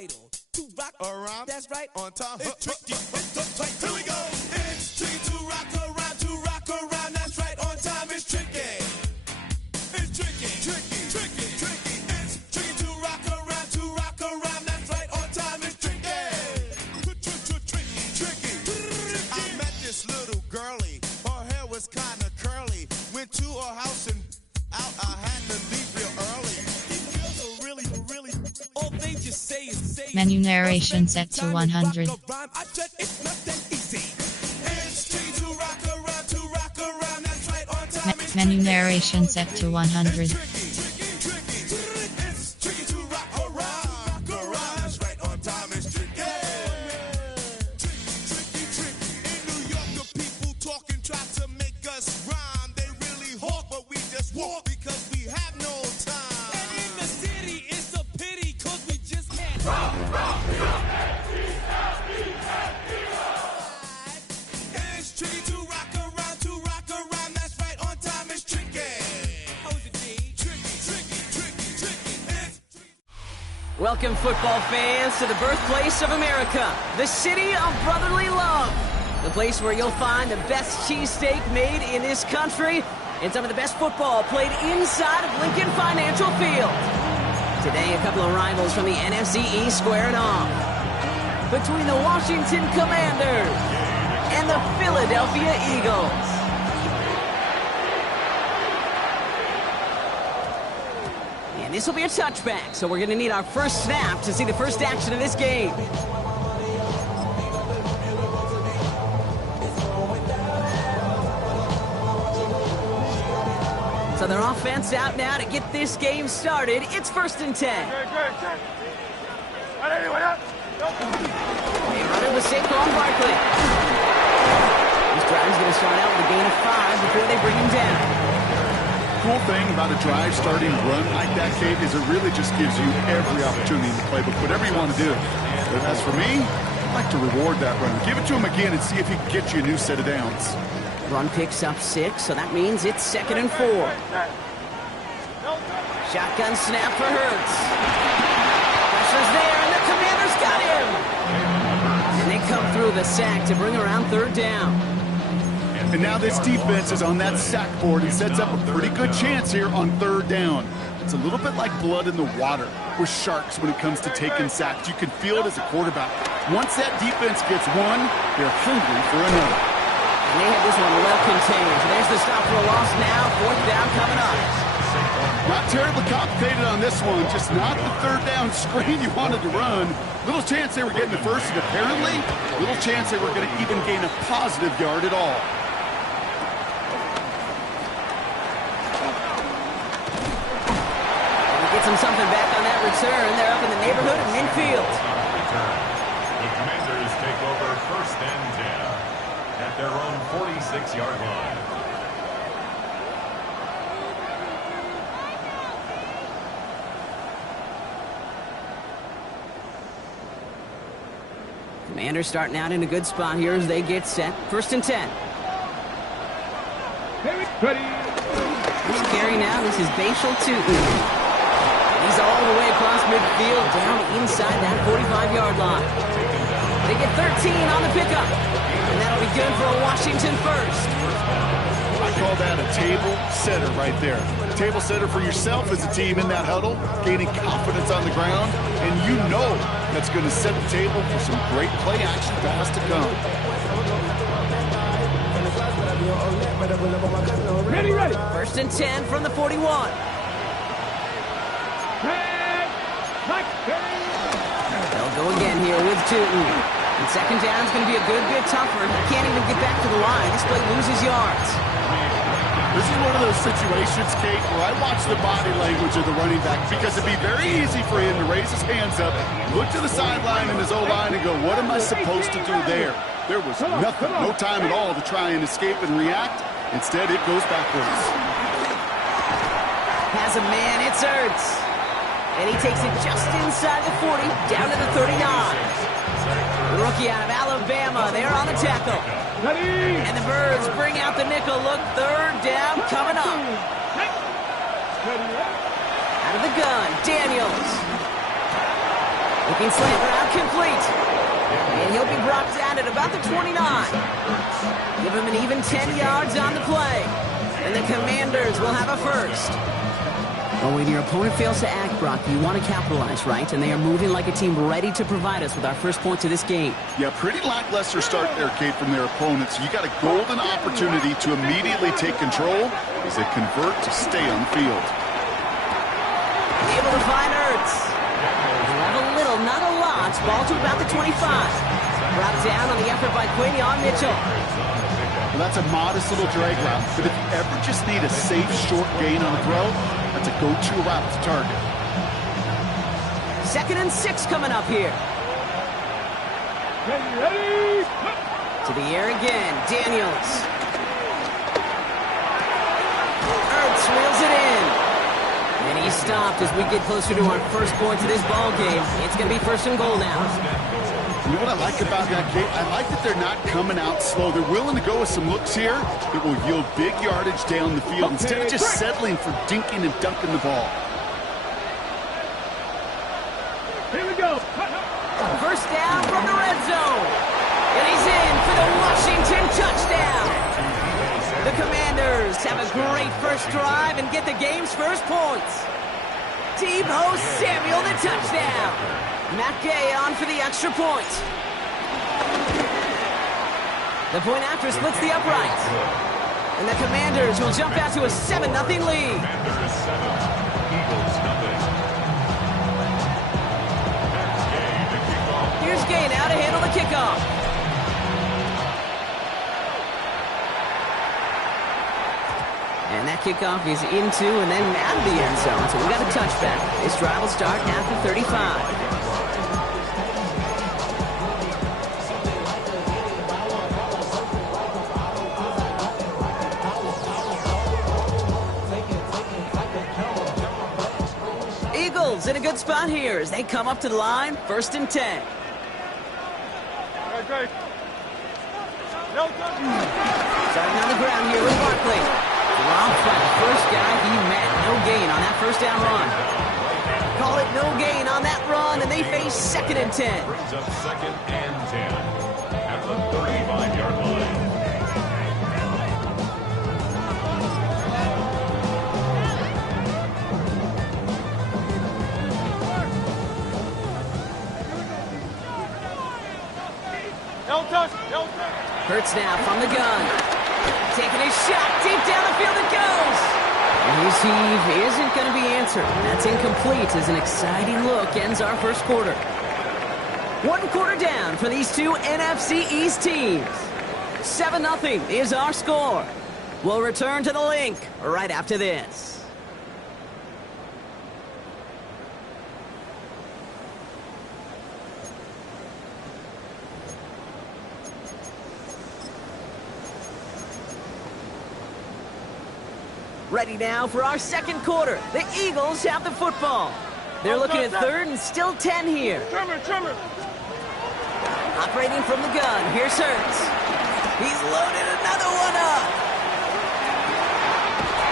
vital. To rock around, that's right, on time. It's tricky, it's tight. Here we go. It's tricky to rock around, that's right, on time, it's tricky. It's tricky, tricky, tricky, tricky. It's tricky to rock around, that's right, on time, it's tricky. Tricky, tricky. I met this little girlie, her hair was kinda curly. Went to her house and out, I had to leave real early. These girls are really, all they just say is say. Menu narration set to 100. I said it's not that easy. It's tricky to rock around, that's right, on time, it's Menu tricky. narration set to 100. It's tricky to rock around, that's right, on time, it's tricky. Tricky. In New York, the people talking try to make us rhyme. They really hawk, but we just walk because we have no time. And in the city, it's a pity, cause we just can't. It's tricky to rock around, that's right, on time, it's tricky. How is it, D? Tricky. Welcome, football fans, to the birthplace of America, the city of brotherly love. The place where you'll find the best cheesesteak made in this country and some of the best football played inside of Lincoln Financial Field. Today, a couple of rivals from the NFC East squaring off. Between the Washington Commanders and the Philadelphia Eagles. And this will be a touchback, so we're going to need our first snap to see the first action of this game. So their offense out now to get this game started. It's 1st and 10. They run it with Saquon Barkley. This drive is going to start out with a gain of 5 before they bring him down. Cool thing about a drive starting run like that, Kate, is it really just gives you every opportunity in the playbook, whatever you want to do. But as for me, I like to reward that run. Give it to him again and see if he can get you a new set of downs. Run picks up 6, so that means it's 2nd and 4. Shotgun snap for Hurts. Pressure's there, and the Commanders got him. And they come through the sack to bring around 3rd down. And now this defense is on that sack board and sets up a pretty good chance here on 3rd down. It's a little bit like blood in the water with sharks when it comes to taking sacks. You can feel it as a quarterback. Once that defense gets one, they're hungry for another. And they have this one well contained. So there's the stop for a loss now. 4th down coming up. Not terribly complicated on this one. Just not the 3rd down screen you wanted to run. Little chance they were getting the first, and apparently, little chance they were going to even gain a positive yard at all. Gets him something back on that return. They're up in the neighborhood of midfield. The Commanders take over 1st and 10 at their own 46-yard line. Commanders starting out in a good spot here as they get set. 1st and 10. Who's carry now? This is Bashal Tootin. He's all the way across midfield, down inside that 45-yard line. They get 13 on the pickup, and that'll be good for a Washington first. I call that a table setter right there. A table setter for yourself as a team in that huddle, gaining confidence on the ground, and you know that's going to set the table for some great play action pass to come. Ready. 1st and 10 from the 41. They'll go again here with Tootin. And 2nd down is going to be a good bit tougher. He can't even get back to the line. This play loses yards. This is one of those situations, Kate, where I watch the body language of the running back because it'd be very easy for him to raise his hands up, look to the sideline in his O-line and go, what am I supposed to do there? There was nothing, no time at all to try and escape and react. Instead, it goes backwards. Has a man, it's Ertz. And he takes it just inside the 40, down to the 39. The rookie out of Alabama, they're on the tackle. And the Birds bring out the nickel look. 3rd down coming up. Out of the gun, Daniels. Looking slant route complete. And he'll be brought down at about the 29. Give him an even 10 yards on the play. And the Commanders will have a first. Well, when your opponent fails to act, Brock, you want to capitalize, right? And they are moving like a team ready to provide us with our first points of this game. Yeah, pretty lackluster start there, Kate, from their opponents. You got a golden opportunity to immediately take control as they convert to stay on the field. Able to find Ertz. He'll have a little, not a lot. Ball to about the 25. Brought down on the effort by Quinion Mitchell. Well, that's a modest little drag route, but if you ever just need a safe, short gain on a throw, that's a go-to route to target. 2nd and 6 coming up here. To the air again, Daniels. Ertz reels it in. And he's stopped as we get closer to our first points of this ball game. It's going to be 1st and goal now. You know what I like about that, Kate? I like that they're not coming out slow. They're willing to go with some looks here that will yield big yardage down the field instead of just settling for dinking and dunking the ball. Here we go. First down from the red zone. And he's in for the Washington touchdown. The Commanders have a great first drive and get the game's first points. Deebo Samuel, the touchdown. Matt Gay on for the extra point. The point after splits the upright. And the Commanders will jump out to a 7-0 lead. Commanders 7, Eagles nothing. Gay to kick off. Here's Gay now to handle the kickoff. And that kickoff is into and then out of the end zone. So we got a touchback. This drive will start after 35. Eagles in a good spot here as they come up to the line. 1st and 10. Starting on the ground here with Barkley. Dropped by the first guy he met. No gain on that first down run. Call it no gain on that run, and they face 2nd and 10. Brings up 2nd and 10 at the 35-yard line. Hurts now from the gun. Taking a shot deep down the field it goes. And his heave isn't going to be answered. That's incomplete as an exciting look ends our first quarter. 1 quarter down for these two NFC East teams. 7-0 is our score. We'll return to the link right after this. Ready now for our second quarter. The Eagles have the football. They're looking at 3rd and still 10 here. Trimmer. Operating from the gun. Here's Hurts. He's loaded another one up.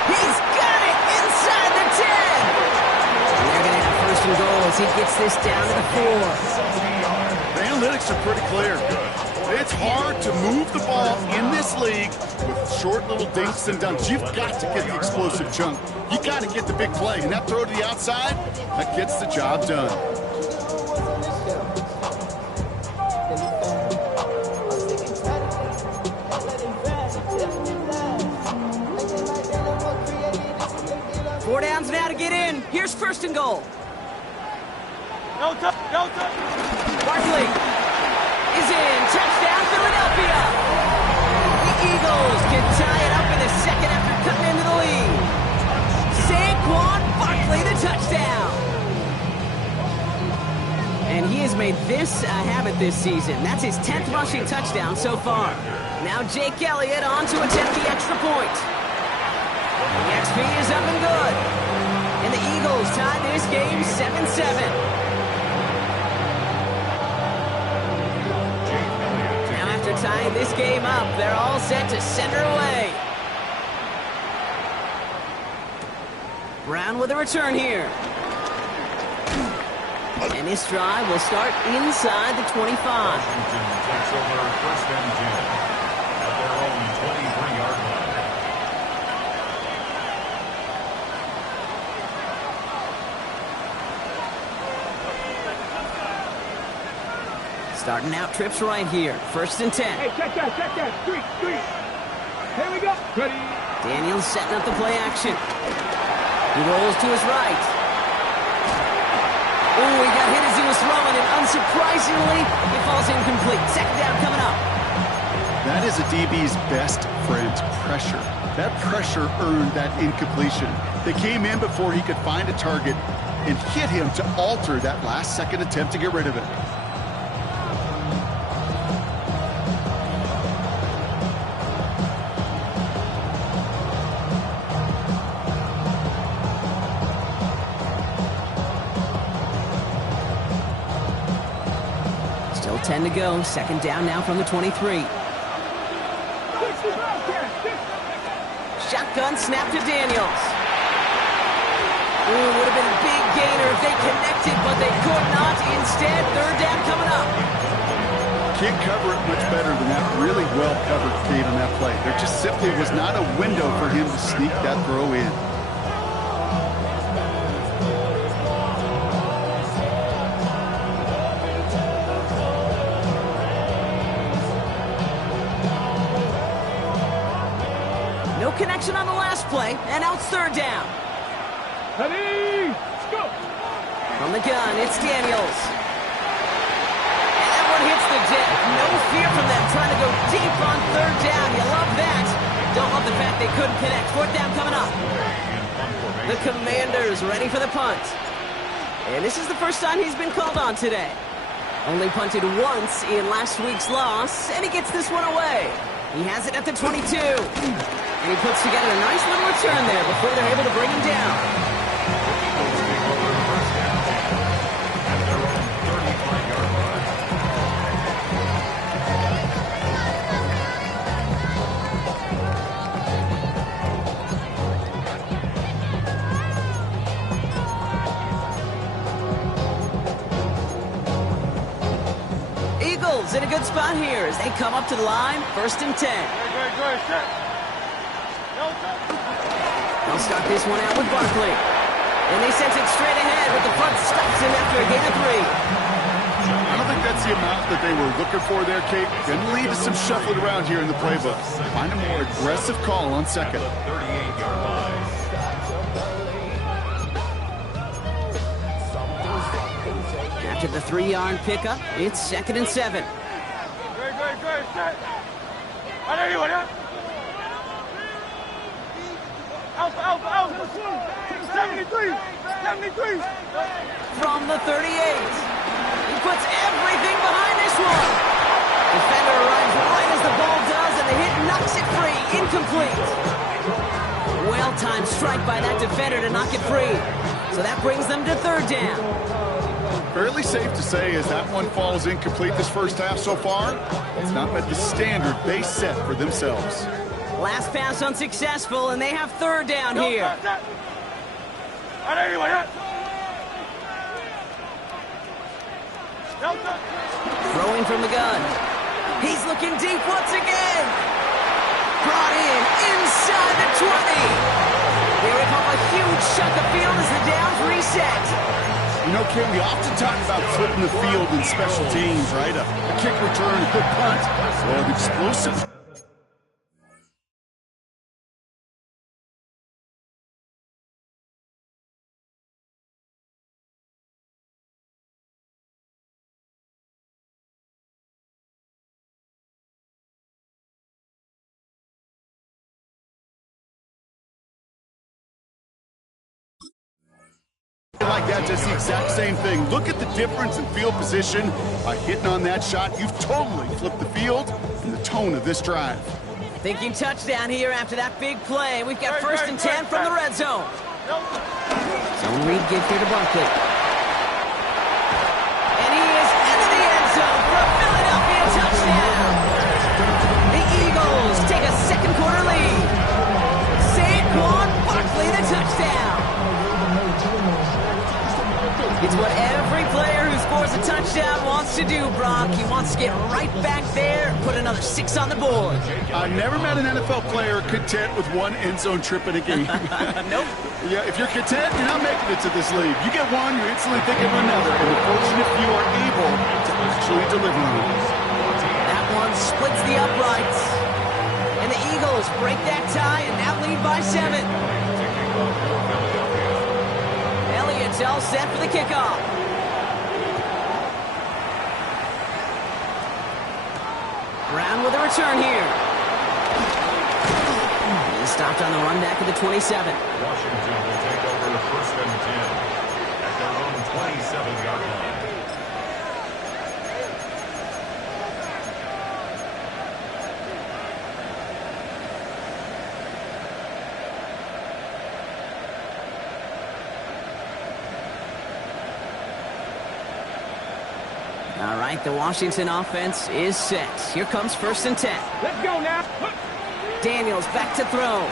He's got it inside the 10. And they're going to have 1st and goal as he gets this down to the 4. The analytics are pretty clear. It's hard to move the ball in this league with short little dinks and dunks. You've got to get the explosive chunk. You got to get the big play. And that throw to the outside, that gets the job done. Four downs now to get in. Here's 1st and goal. No touch. Barkley is in. Touchdown, Philadelphia. The Eagles can tie it up in the 2nd after cutting into the lead. Saquon Barkley, the touchdown. And he has made this a habit this season. That's his 10th rushing touchdown so far. Now Jake Elliott on to attempt the extra point. The XP is up and good. And the Eagles tie this game 7-7. Tying this game up, they're all set to send her away. Brown with a return here. And this drive will start inside the 25. Washington takes over first and 10 at their own 23-yard line. Starting out trips right here. First and 10. Hey, check that, check that. Three. Here we go. Ready. Daniels setting up the play action. He rolls to his right. Oh, he got hit as he was throwing, and unsurprisingly, it falls incomplete. Second down coming up. That is a DB's best friend, pressure. That pressure earned that incompletion. They came in before he could find a target and hit him to alter that last-second attempt to get rid of it. Still 10 to go. Second down now from the 23. Shotgun snap to Daniels. Ooh, would have been a big gainer if they connected, but they could not. Instead, third down coming up. Can't cover it much better than that really well-covered feed on that play. There just simply was not a window for him to sneak that throw in. No connection on the last play, and now it's third down. Ready. Go. From the gun, it's Daniels. And that one hits the deck. No fear from them trying to go deep on third down. You love that. Don't love the fact they couldn't connect. Fourth down coming up. The Commanders ready for the punt. And this is the first time he's been called on today. Only punted once in last week's loss, and he gets this one away. He has it at the 22. And he puts together a nice little return there before they're able to bring him down. Eagles in a good spot here as they come up to the line. First and 10. They'll start this one out with Barkley. And they sent it straight ahead, but the front stops him after a gain of 3. I don't think that's the amount that they were looking for there, Kate. Going to lead to some shuffling around here in the playbook. Find a more aggressive call on second. 38-yard line. After the 3-yard pickup, it's second and 7. Alpha. 73. From the 38. He puts everything behind this one. Defender arrives right as the ball does, and the hit knocks it free. Incomplete. Well-timed strike by that defender to knock it free. So that brings them to third down. Fairly safe to say as that one falls incomplete this first half so far, it's not met the standard they set for themselves. Last pass unsuccessful, and they have third down here. Throwing from the gun. He's looking deep once again. Brought in inside the 20. They rip off a huge chunk of field as the downs reset. You know, Kim, we often talk about flipping the field in special teams, right? A kick return, a good punt, or an explosive. Like that, just the exact same thing. Look at the difference in field position. By hitting on that shot, you've totally flipped the field and the tone of this drive. Thinking touchdown here after that big play. We've got first and 10 from the red zone. Zone read give here to Barkley. And he is into the end zone for a Philadelphia touchdown. The Eagles take a second quarter lead. Saquon Barkley, the touchdown. It's what every player the touchdown wants to do, Brock. He wants to get right back there, put another 6 on the board. I've never met an NFL player content with one end zone trip in a game. Nope. Yeah, if you're content, you're not making it to this league. You get one, you're instantly thinking of another. And the fortunate few are able to actually deliver on it. That one splits the uprights. And the Eagles break that tie and now lead by 7. Elliott's all set for the kickoff. Brown with a return here. He's stopped on the run back at the 27. Washington will take over first and 10 at their own 27-yard line. All right, the Washington offense is set. Here comes first and 10. Let's go now. Daniels back to throw.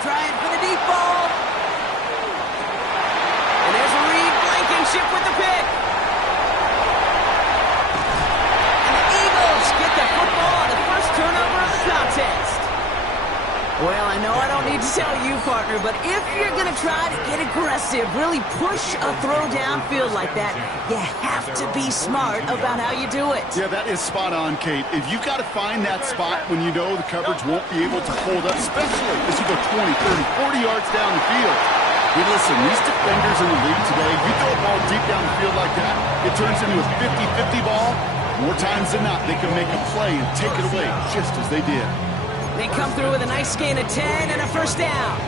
Trying for the deep ball. And there's Reed Blankenship with the pick. And the Eagles get the football on the first turnover of the contest. Well, I know I don't need to tell you, partner, but if you're going to try to get aggressive, really push a throw downfield like that, you have to be smart about how you do it. Yeah, that is spot on, Kate. If you've got to find that spot when you know the coverage won't be able to hold up, especially as you go 20, 30, 40 yards down the field. Hey, listen, these defenders in the league today, you throw a ball deep down the field like that, it turns into a 50-50 ball. More times than not, they can make a play and take it away just as they did. They come through with a nice gain of 10 and a first down.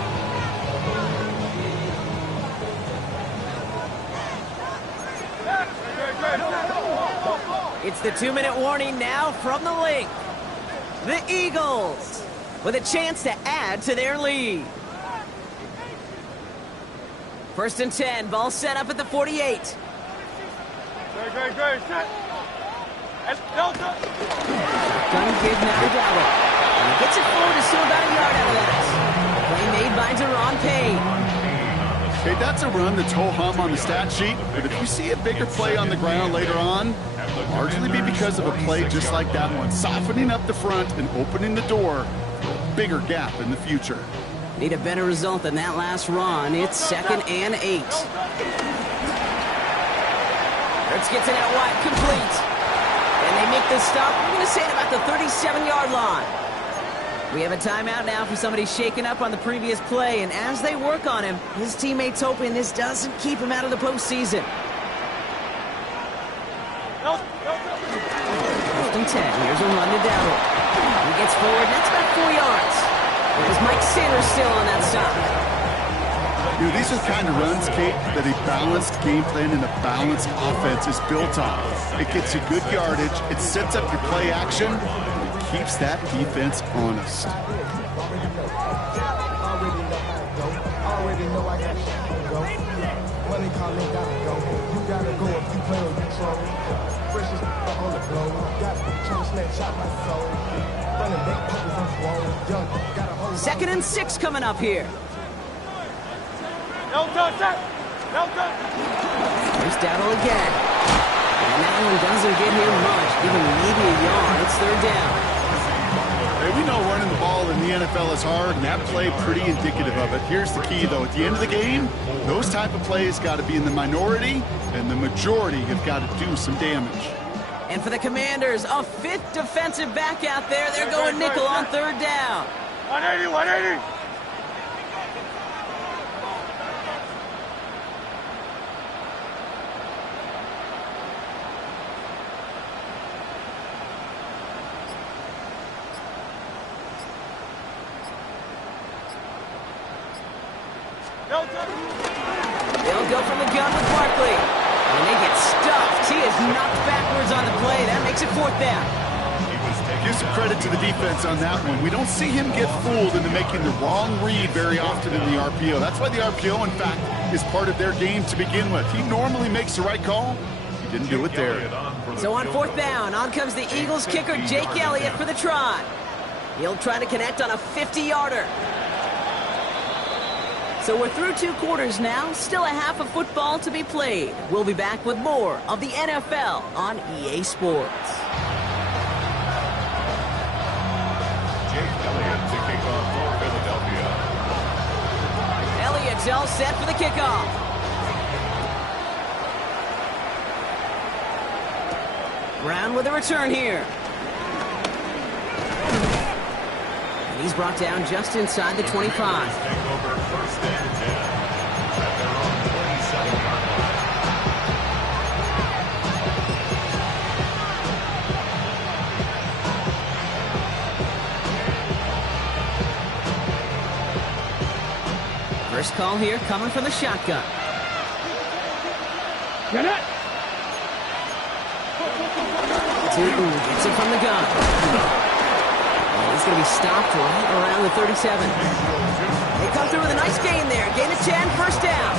It's the 2-minute warning now from the link. The Eagles with a chance to add to their lead. First and 10, ball set up at the 48. Great. Set. Delta. Gun give now to Gallup. And he gets it forward to still about a yard out of that. Play made by Deron Payne. Hey, that's a run that's ho-hum on the stat sheet, but if you see a bigger play on the ground later on, it'll largely be because of a play just like that one, softening up the front and opening the door for a bigger gap in the future. Need a better result than that last run. It's 2nd and 8. Hurts gets it out wide, complete. And they make the stop, we're going to say at about the 37-yard line. We have a timeout now for somebody shaken up on the previous play, and as they work on him, his teammates hoping this doesn't keep him out of the postseason. First and 10, here's a run to Darrell. He gets forward, that's about 4 yards. There's Mike Sanders still on that side. You know, these are the kind of runs, Kate, that a balanced game plan and a balanced offense is built on. It gets you good yardage, it sets up your play action, and it keeps that defense honest. Second and 6 coming up here. There's Dowdle again. And that one doesn't get him much. Give him maybe a yard. It's 3rd down. Hey, we know running the ball in the NFL is hard, and that play pretty indicative of it. Here's the key, though. At the end of the game, those type of plays got to be in the minority, and the majority have got to do some damage. And for the Commanders, a 5th defensive back out there. They're going nickel on 3rd down. 180. They'll go from the gun with Barkley. And they get stuffed. He is knocked backwards on the play. That makes it 4th down. Give some credit to the defense on that one. We don't see him get fooled into making the wrong read very often in the RPO. That's why the RPO, in fact, is part of their game to begin with. He normally makes the right call. He didn't do it there. So on 4th down, on comes the Eagles kicker, Jake Elliott, for the try. He'll try to connect on a 50-yarder. So we're through 2 quarters now, still a half of football to be played. We'll be back with more of the NFL on EA Sports. Jake Elliott to kick off for Philadelphia. Elliott's all set for the kickoff. Brown with a return here. And he's brought down just inside the 25. Take over first and 10 at their own 47-yard line. First call here coming from the shotgun. Get it! Gets it from the gun. And he's going to be stopped right around the 37. They come through with a nice gain there. Gain of 10, first down.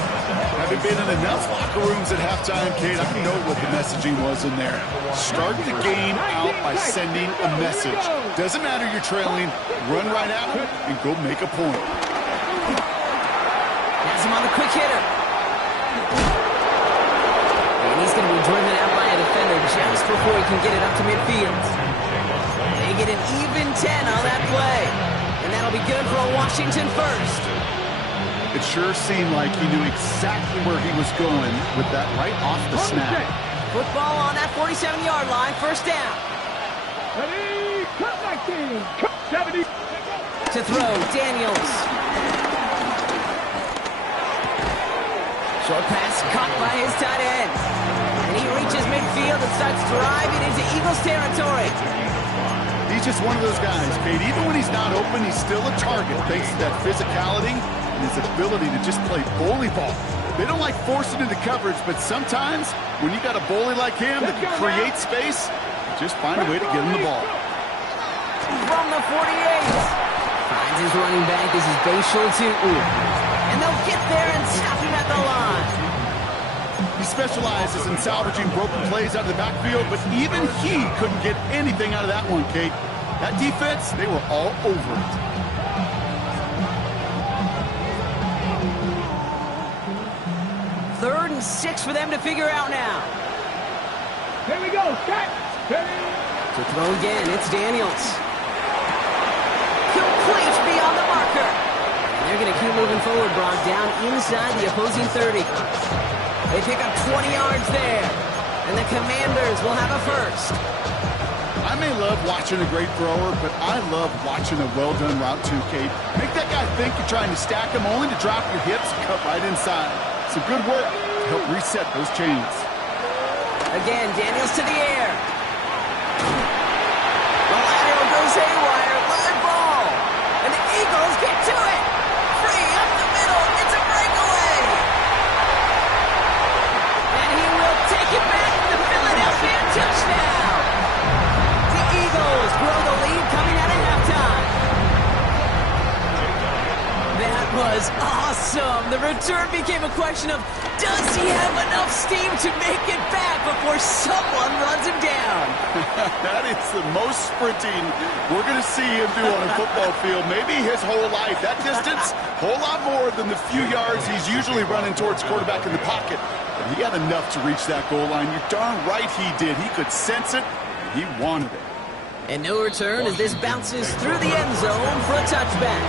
Having been in enough locker rooms at halftime, Kate, I know what the messaging was in there. Start the game out by sending a message. Doesn't matter you're trailing, run right at him and go make a point. Has him on the quick hitter. And he's going to be driven out by a defender just before he can get it up to midfield. They get an even 10 on that play. And that'll be good for a Washington first. It sure seemed like he knew exactly where he was going with that right off the snap. Football on that 47-yard line, first down. Ready, cut back team. 70. To throw, Daniels. Short pass caught by his tight end. And he reaches midfield and starts driving into Eagles territory. He's just one of those guys, Kate. Even when he's not open, he's still a target thanks to that physicality and his ability to just play bully ball. They don't like forcing into coverage, but sometimes when you got a bully like him that can create space, just find a way to get him the ball. From the 48. Finds his running back. This is Bashal to and they'll get there and stop him at the line. He specializes in salvaging broken plays out of the backfield, but even he couldn't get anything out of that one, Kate. That defense, they were all over it. Third and 6 for them to figure out now. Here we go. Set. Ready. To throw again, it's Daniels. Complete beyond the marker. And they're going to keep moving forward, Brock, down inside the opposing 30. They pick up 20 yards there. And the Commanders will have a first. I may love watching a great thrower, but I love watching a well-done route too, Kate. Make that guy think you're trying to stack him only to drop your hips and cut right inside. Some good work to help reset those chains. Again, Daniels to the air. The lateral goes haywire. Live ball. And the Eagles get to it. Free up the middle. It's a breakaway. And he will take it back for the Philadelphia touchdown. The Eagles grow the lead coming out of halftime. That was awesome. The return became a question of, does he have enough steam to make it back before someone runs him down? That is the most sprinting we're going to see him do on a football field. Maybe his whole life. That distance, whole lot more than the few yards he's usually running towards quarterback in the pocket. But he had enough to reach that goal line. You're darn right he did. He could sense it, and he wanted it. And no return as this bounces through the end zone for a touchback.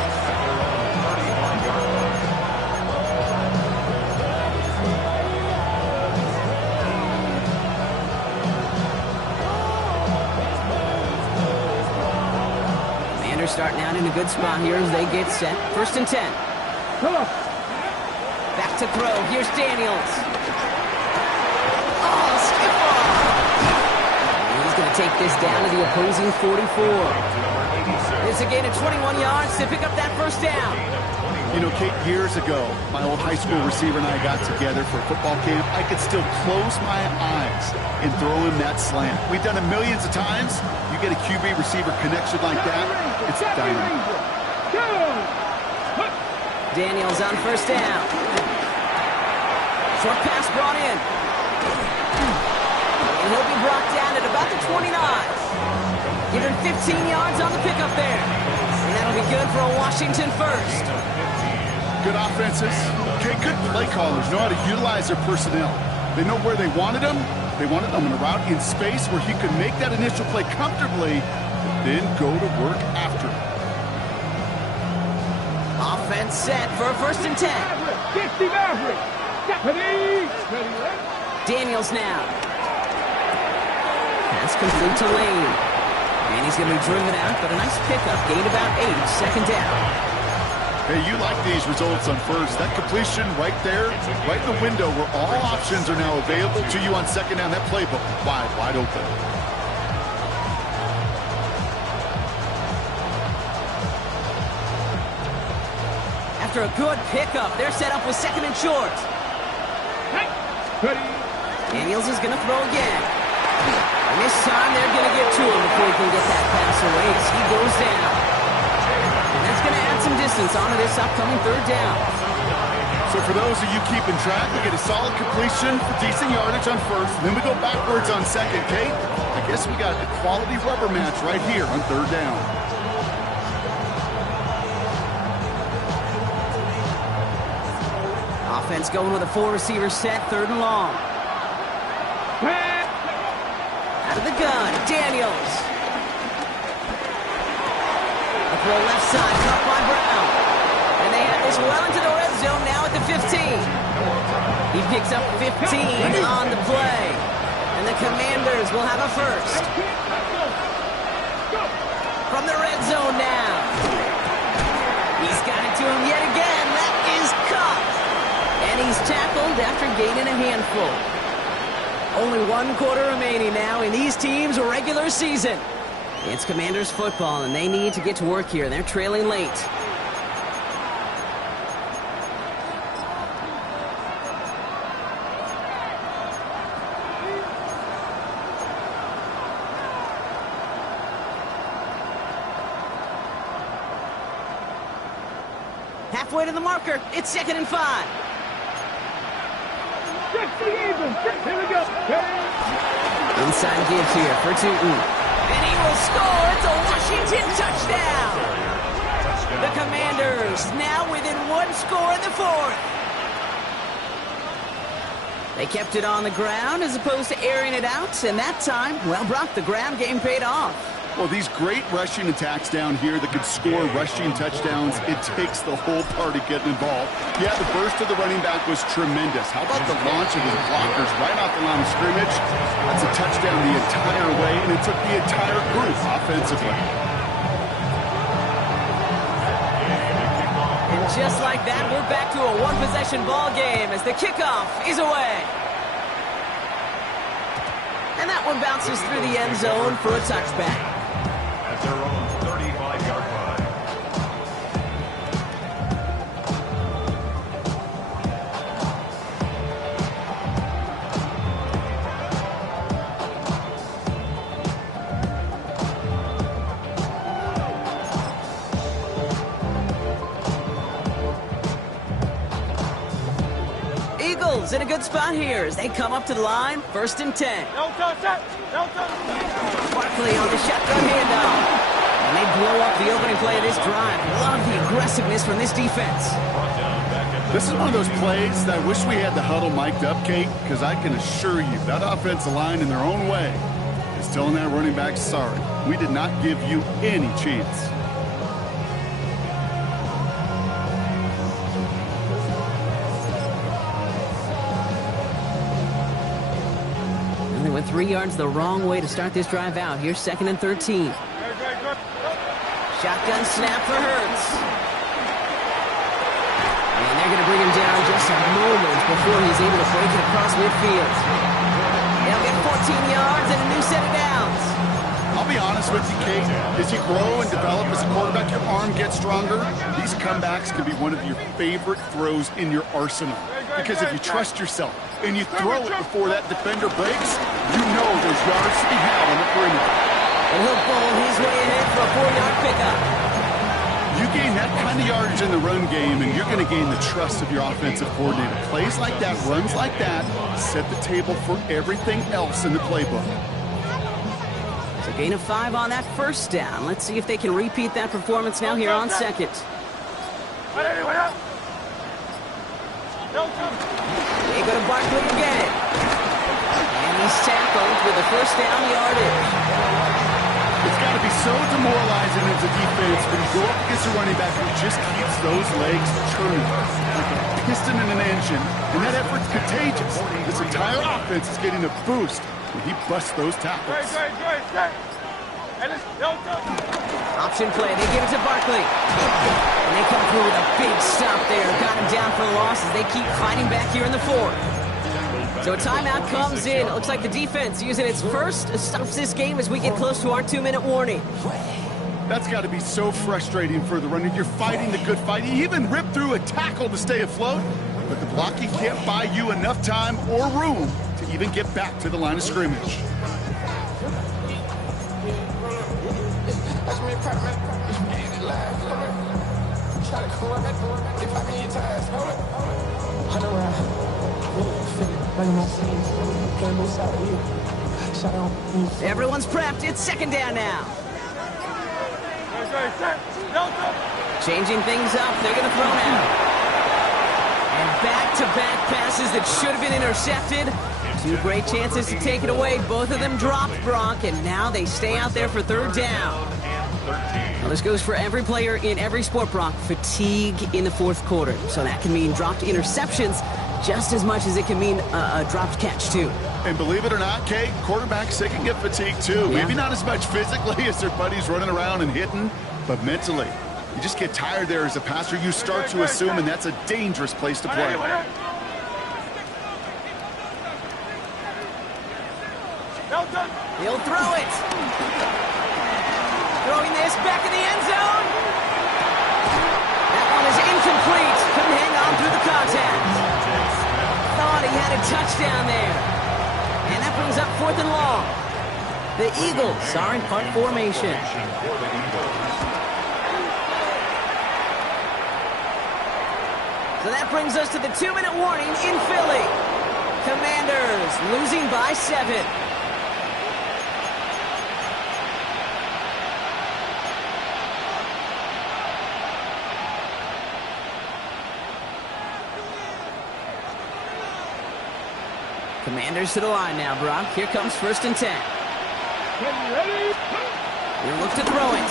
Commanders starting out in a good spot here as they get set. First and 10. Back to throw. Here's Daniels. Oh, skip off. He's going to take this down to the opposing 44. It's a gain of 21 yards to pick up that first down. You know, Kate, years ago, my old high school receiver and I got together for a football camp. I could still close my eyes and throw him that slant. We've done it millions of times. You get a QB receiver connection like that, it's dynamite. Daniels on first down. Short pass brought in. And he'll be brought down at about the 29. Given 15 yards on the pickup there. And that'll be good for a Washington first. Good offenses. Okay, good play callers know how to utilize their personnel. They know where they wanted him. They wanted him in a route in space where he could make that initial play comfortably, but then go to work after it. Offense set for a 1st and 10. Get Steve Maverick. Ready. Daniels now. Pass complete to Lane. And he's going to be driven out, but a nice pickup. Gained about 8. 2nd down. Hey, you like these results on first. That completion right there, right in the window where all options are now available to you on 2nd down. That playbook wide open. After a good pickup, they're set up with 2nd and short. Ready. Daniels is going to throw again. And this time they're going to get to him before he can get that pass away as he goes down. And that's going to add some distance onto this upcoming 3rd down. So for those of you keeping track, we get a solid completion for decent yardage on 1st, and then we go backwards on 2nd, Kate. I guess we got a quality rubber match right here on 3rd down. Offense going with a 4-receiver set, 3rd and long. Out of the gun, Daniels. A throw left side, caught by Brown. And they have this well into the red zone now at the 15. He picks up 15 on the play. And the Commanders will have a 1st. From the red zone now. He's got it to him yet again. That is caught. And he's tackled after gaining a handful. Only 1 quarter remaining now in these teams' regular season. It's Commanders football, and they need to get to work here. They're trailing late. Halfway to the marker. It's 2nd and 5. Check the Eagles. Here we go. Inside give here for Tootin. And he will score. It's a Washington touchdown. The Commanders now within 1 score in the 4th. They kept it on the ground as opposed to airing it out. And that time, well, Brock, the ground game paid off. Well, these great rushing attacks down here that could score rushing touchdowns, it takes the whole party getting involved. Yeah, the burst of the running back was tremendous. How about the launch of his blockers right off the line of scrimmage? That's a touchdown the entire way, and it took the entire group offensively. And just like that, we're back to a 1-possession ball game as the kickoff is away. And that one bounces through the end zone for a touchback. At their own 35-yard line. Eagles in a good spot here as they come up to the line, 1st and 10. Barkley on the shotgun handoff. And they blow up the opening play of this drive. Love the aggressiveness from this defense. This is one of those plays that I wish we had the huddle mic'd up, Kate, because I can assure you that offensive line in their own way is telling that running back, sorry, we did not give you any chance. They went 3 yards the wrong way to start this drive out. Here's 2nd and 13. Shotgun snap for Hurts. And they're going to bring him down just a moment before he's able to break it across midfield. They'll get 14 yards and a new set of downs. I'll be honest with you, Kate. As you grow and develop as a quarterback, your arm gets stronger. These comebacks can be one of your favorite throws in your arsenal. Because if you trust yourself and you throw it before that defender breaks, you know there's yards to be had on the perimeter. And he'll bowl his way ahead for a 4-yard pickup. You gain that kind of yardage in the run game, and you're going to gain the trust of your offensive coordinator. Plays like that, runs like that, set the table for everything else in the playbook. So gain of 5 on that 1st down. Let's see if they can repeat that performance now here on 2nd. They go to Barkley again. And he's tackled with the first down yardage. It's got to be so demoralizing as a defense when you go up against a running back who just keeps those legs turning like a piston in an engine, and that effort's contagious. This entire offense is getting a boost when he busts those tackles. Option play, they give it to Barkley. And they come through with a big stop there. Got him down for a loss as they keep fighting back here in the fourth. So a timeout comes in. It looks like the defense using its first stops this game as we get close to our 2-minute warning. That's got to be so frustrating for the runner. You're fighting the good fight. You even rip through a tackle to stay afloat, but the blocking can't buy you enough time or room to even get back to the line of scrimmage. Everyone's prepped. It's second down now. Changing things up. They're going to throw now. And back-to-back passes that should have been intercepted. 2 great chances to take it away. Both of them dropped, Brock, and now they stay out there for third down. Now this goes for every player in every sport, Brock. Fatigue in the fourth quarter. So that can mean dropped interceptions just as much as it can mean a dropped catch, too. And believe it or not, Kate, quarterbacks, they can get fatigued, too. Yeah. Maybe not as much physically as their buddies running around and hitting, but mentally. You just get tired there as a passer. You start to assume, and that's a dangerous place to play. He'll throw it. Throwing this back in the end zone. That one is incomplete. Couldn't hang on through the contact. Thought he had a touchdown there. And that brings up 4th and long. The Eagles are in punt formation. So that brings us to the 2-minute warning in Philly. Commanders losing by 7. Commanders to the line now, Brock. Here comes 1st and 10. He'll look to throw it.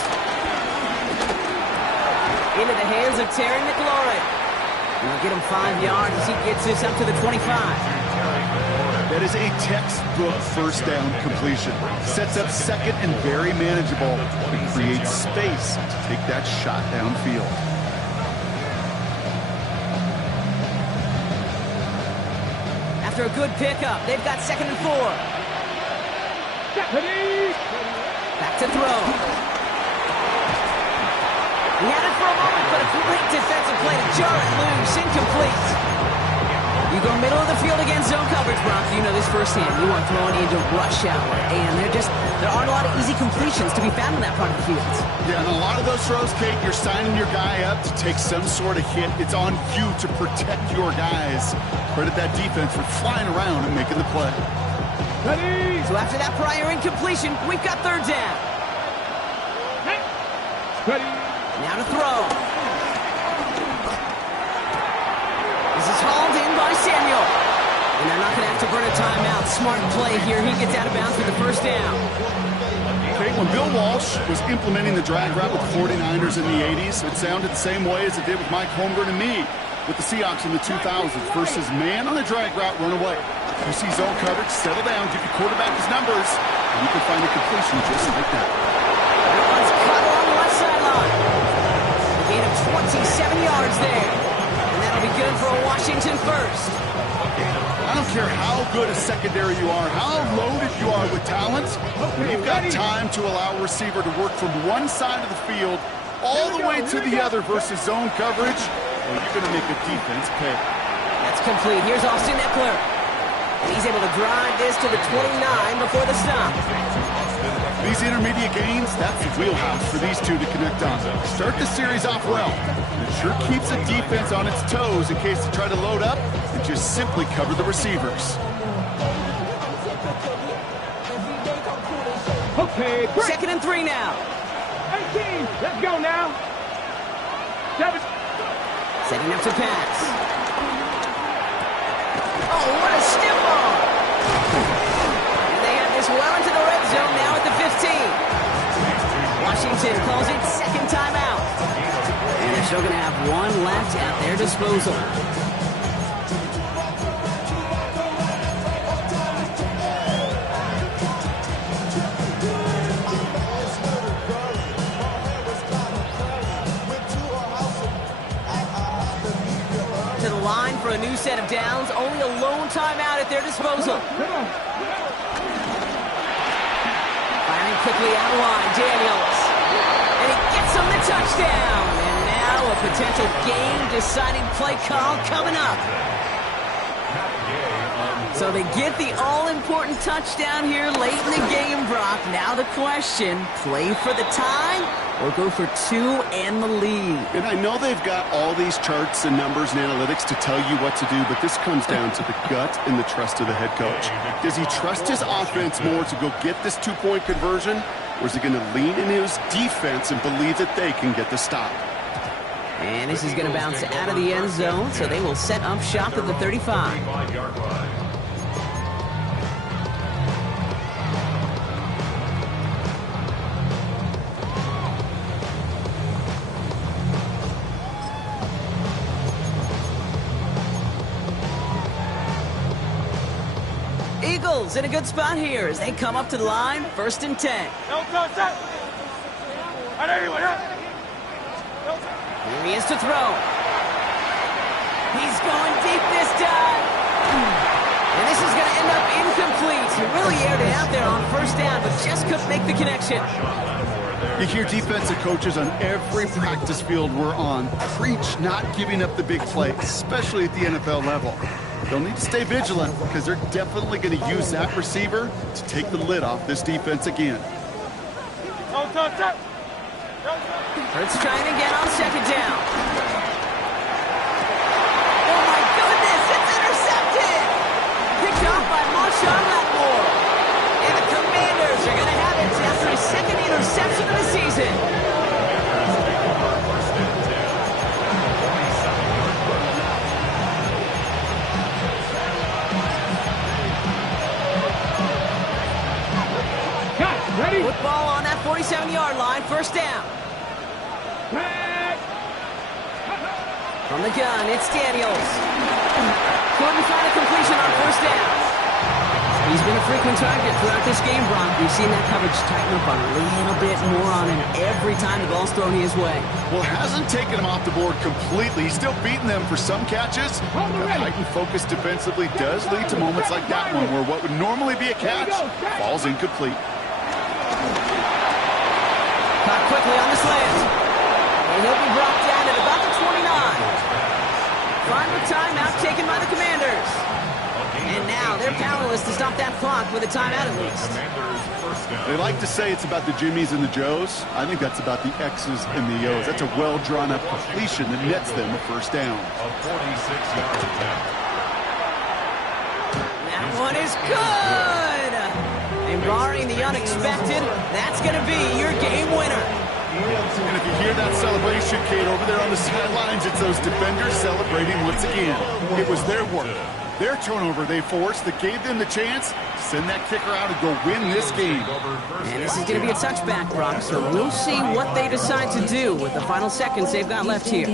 Into the hands of Terry McLaurin. He'll get him 5 yards as he gets this up to the 25. That is a textbook first down completion. Sets up second and very manageable. It creates space to take that shot downfield. After a good pickup, they've got 2nd and 4. Back to throw. He had it for a moment, but a great defensive play to jar it loose. Incomplete. You go middle of the field against zone coverage, Brock. You know this firsthand. You are throwing into rush hour, and there aren't a lot of easy completions to be found in that part of the field. Yeah, and a lot of those throws, Kate, you're signing your guy up to take some sort of hit. It's on you to protect your guys. Credit that defense for flying around and making the play. So after that prior incompletion, we've got 3rd down. Now to throw. This is hauled in by Samuel. And they're not going to have to burn a timeout. Smart play here. He gets out of bounds for the 1st down. Okay, when Bill Walsh was implementing the drag route with the 49ers in the 80s, it sounded the same way as it did with Mike Holmgren and me with the Seahawks in the 2000s versus man on the drag route, run away. You see zone coverage, settle down, give your quarterback his numbers, and you can find a completion just like that. That one's cut along the left sideline. A gain of 27 yards there. And that'll be good for a Washington first. I don't care how good a secondary you are, how loaded you are with talent, when you've got time to allow a receiver to work from one side of the field all the way to the other versus zone coverage, well, you're going to make a defense pay. That's complete. Here's Austin Eckler. And he's able to drive this to the 29 before the stop. These intermediate gains, that's the wheelhouse for these two to connect on. Start the series off well. It sure keeps the defense on its toes in case they try to load up and just simply cover the receivers. Okay, break. 2nd and 3 now. 18, let's go now. 7. Setting up to pass. Oh, what a stiff arm. And they have this well into the red zone now at the 15. Washington calls it second timeout. And they're still going to have one left at their disposal. To the line for a new set of downs. Only a lone timeout at their disposal. Firing quickly out of line, Daniels. And he gets him the touchdown. And now a potential game-deciding play call coming up. So they get the all-important touchdown here late in the game, Brock. Now the question, play for the tie or go for two and the lead? And I know they've got all these charts and numbers and analytics to tell you what to do, but this comes down to the gut and the trust of the head coach. Does he trust his offense more to go get this two-point conversion, or is he going to lean in his defense and believe that they can get the stop? And this is going to bounce out of the end zone, so they will set up shop at the 35. Eagles in a good spot here as they come up to the line, 1st and 10. Here he is to throw. He's going deep this time. And this is going to end up incomplete. He really aired it out there on 1st down, but just couldn't make the connection. You hear defensive coaches on every practice field we're on preach not giving up the big play, especially at the NFL level. They'll need to stay vigilant because they're definitely going to use that receiver to take the lid off this defense again. Hurts trying again on 2nd down. Oh my goodness, it's intercepted! Picked off by Marshawn Lattimore. And the Commanders are going to have it after his 2nd interception of the season. Ready? Football on that 47-yard line, 1st down. From the gun, it's Daniels. Couldn't find a completion on 1st down. He's been a frequent target throughout this game, Brock. We've seen that coverage tighten up a little bit more on him every time the ball's thrown his way. Well, hasn't taken him off the board completely. He's still beating them for some catches. The heightened focus defensively does lead to moments like that one where what would normally be a catch falls incomplete. Caught quickly on the slant. And he'll be brought down at about the 29. Final timeout taken by the Commanders. And now they're powerless to stop that clock with a timeout at least. They like to say it's about the Jimmies and the Joes. I think that's about the X's and the O's. That's a well-drawn-up completion that nets them a 1st down. That one is good! And barring the unexpected, that's going to be your game winner. And if you hear that celebration, Kate, over there on the sidelines, it's those defenders celebrating once again. It was their work, their turnover they forced that gave them the chance to send that kicker out and go win this game. And this is going to be a touchback, Brock, so we'll see what they decide to do with the final seconds they've got left here.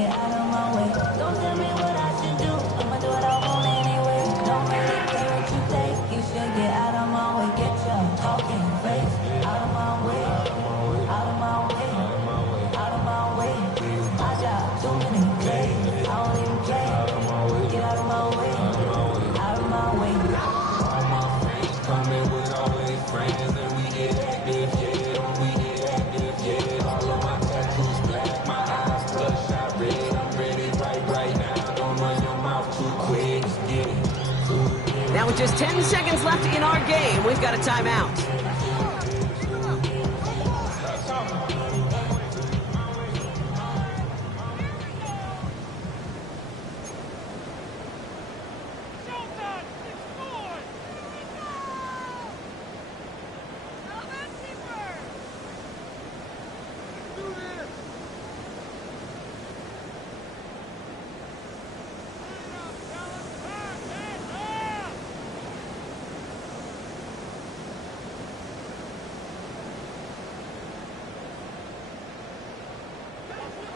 Now with just 10 seconds left in our game, we've got a timeout.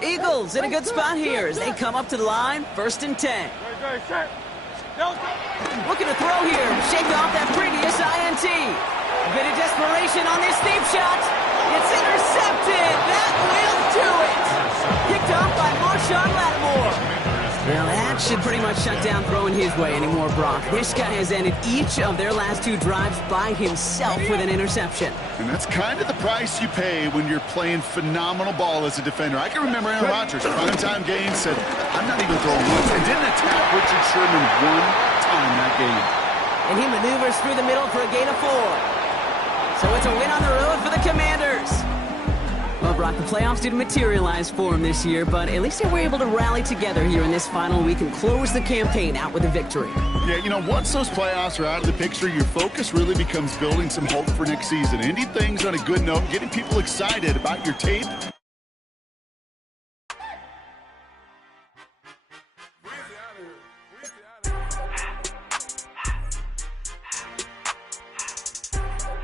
Eagles in a good spot here as they come up to the line, 1st and 10. Looking to throw here, shake off that previous INT. A bit of desperation on this deep shot. It's intercepted. That will do it. Picked off by Marshawn Lattimore. Well, that should pretty much shut down throwing his way anymore, Brock. This guy has ended each of their last 2 drives by himself with an interception. And that's kind of the price you pay when you're playing phenomenal ball as a defender. I can remember Aaron Rodgers, primetime game, said, I'm not even throwing once, and didn't attack Richard Sherman one time that game. And he maneuvers through the middle for a gain of 4. So it's a win on the road for the Commanders. Well, Brock, the playoffs didn't materialize for him this year, but at least they were able to rally together here in this final week and close the campaign out with a victory. Yeah, you know, once those playoffs are out of the picture, your focus really becomes building some hope for next season, ending things on a good note, getting people excited about your tape